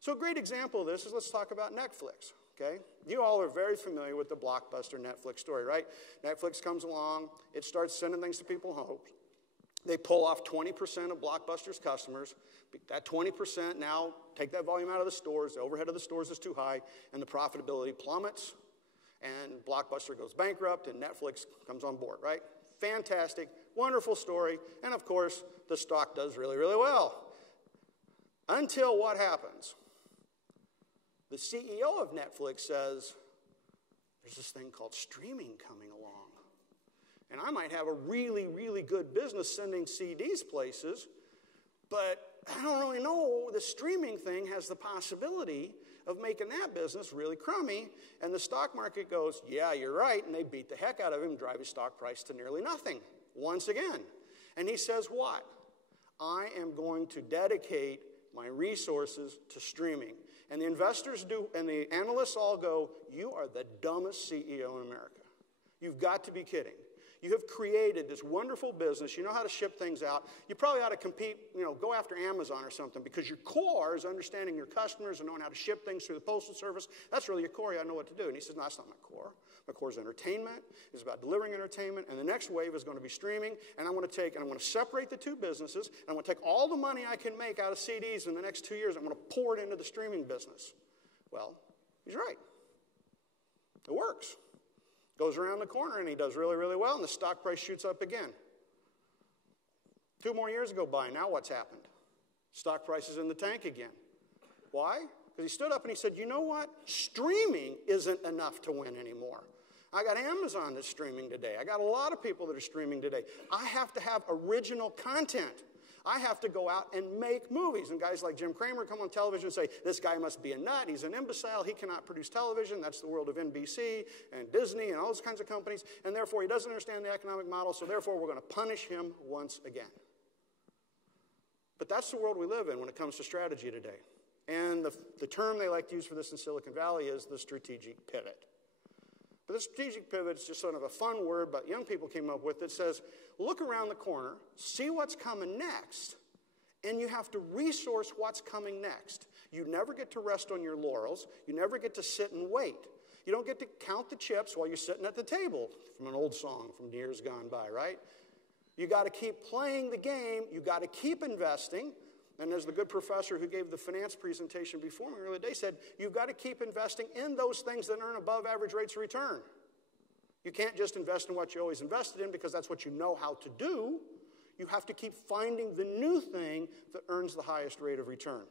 So a great example of this is, let's talk about Netflix, okay? You all are very familiar with the Blockbuster Netflix story, right? Netflix comes along, it starts sending things to people's homes. They pull off 20% of Blockbuster's customers. That 20% now, take that volume out of the stores, the overhead of the stores is too high, and the profitability plummets, and Blockbuster goes bankrupt, and Netflix comes on board, right? Fantastic, wonderful story, and of course, the stock does really, really well. Until what happens? The CEO of Netflix says, there's this thing called streaming coming along. And I might have a really, really good business sending CDs places, but I don't really know the streaming thing has the possibility of making that business really crummy. And the stock market goes, yeah, you're right. And they beat the heck out of him, drive his stock price to nearly nothing once again. And he says what? I am going to dedicate my resources to streaming. And the investors do, and the analysts all go, you are the dumbest CEO in America. You've got to be kidding. You have created this wonderful business. You know how to ship things out. You probably ought to compete, go after Amazon or something, because your core is understanding your customers and knowing how to ship things through the Postal Service. That's really your core. You ought to know what to do. And he says, no, that's not my core. My core is entertainment. It's about delivering entertainment. And the next wave is going to be streaming. And I'm going to separate the two businesses. And I'm going to take all the money I can make out of CDs in the next 2 years. I'm going to pour it into the streaming business. Well, he's right. It works. Goes around the corner, and he does really, really well, and the stock price shoots up again. 2 more years go by. Now what's happened? Stock price is in the tank again. Why? Because he stood up and he said, you know what? Streaming isn't enough to win anymore. I got Amazon that's streaming today. I got a lot of people that are streaming today. I have to have original content. I have to go out and make movies. And guys like Jim Cramer come on television and say, this guy must be a nut. He's an imbecile. He cannot produce television. That's the world of NBC and Disney and all those kinds of companies. And therefore, he doesn't understand the economic model. So therefore, we're going to punish him once again. But that's the world we live in when it comes to strategy today. And the term they like to use for this in Silicon Valley is the strategic pivot. But the strategic pivot is just sort of a fun word, but young people came up with it. It says, look around the corner, see what's coming next, and you have to resource what's coming next. You never get to rest on your laurels. You never get to sit and wait. You don't get to count the chips while you're sitting at the table, from an old song from years gone by, right? You got to keep playing the game. You got to keep investing. And as the good professor who gave the finance presentation before me earlier today said, you've got to keep investing in those things that earn above average rates of return. You can't just invest in what you always invested in because that's what you know how to do. You have to keep finding the new thing that earns the highest rate of return.